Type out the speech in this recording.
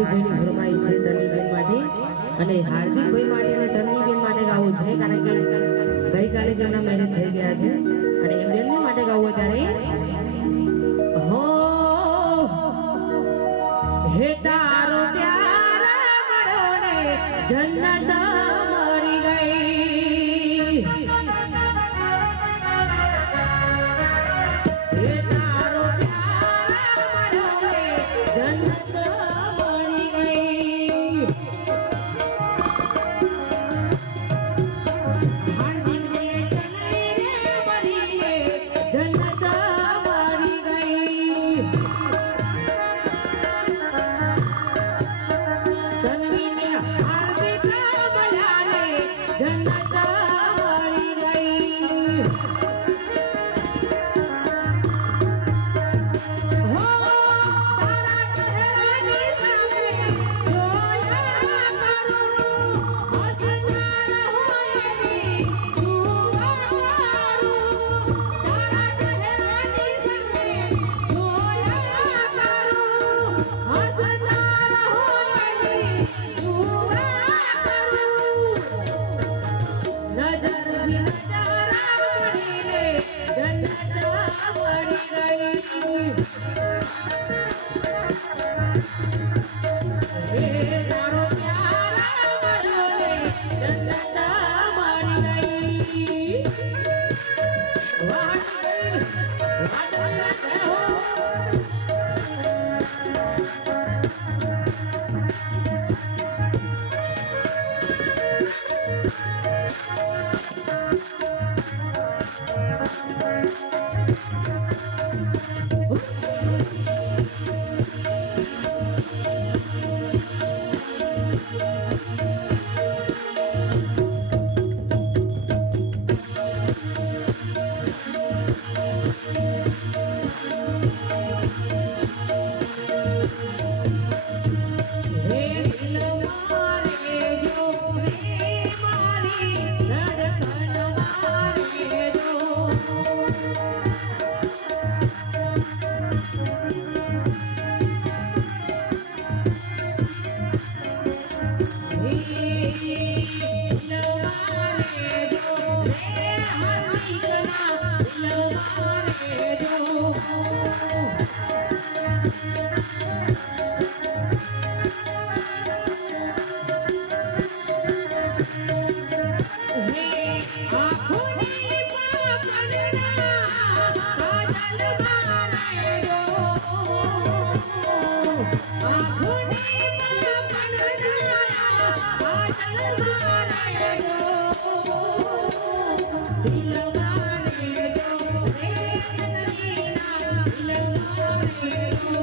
હાર્દિકભાઈની ફરમાઈશ છે તન્વીબેન માટે અને હાર્દિકભાઈ માટે અને તન્વીબેન માટે ગાવું છે કારણ કે ગઈકાલે જ એમના મેરેજ થઈ ગયા છે અને એમ બેનને માટે ગાવું ત્યારે હો હે તારો પ્યાર મળ્યો ને જન્નત મળી ગઈ હે તારો પ્યાર મળ્યો ને જન્નત મળી ગઈ હાર્દિકને તન્વીને મળીને જન્નત મળી ગઈ તન્વીને હાર્દિક મળ્યાને જન્નત મળી ગઈ હો તારા ચહેરાની સામે જોયા કરું હસનાર હોય એવી દુઆ કરું તારા ચહેરાની સામે જોયા કરું હસનાર હોય એવી દુઆ કરું નજરથી નજર મળીને જન્નત મળી ગઈ હે તારો પ્યાર મળ્યો ને જન્નત મળી ગઈ વાહ હે દિલ મારે જો હે મારી ધડકન મારે જો હે દિલ મારે જો હે હકીકના દિલ મારે જો હે આંખોની પકડના કાજલ મારે જો આંખોની પકડના કાજલ મારે જો દિલ મારે જો હે તન્વીના દિલ મારે જો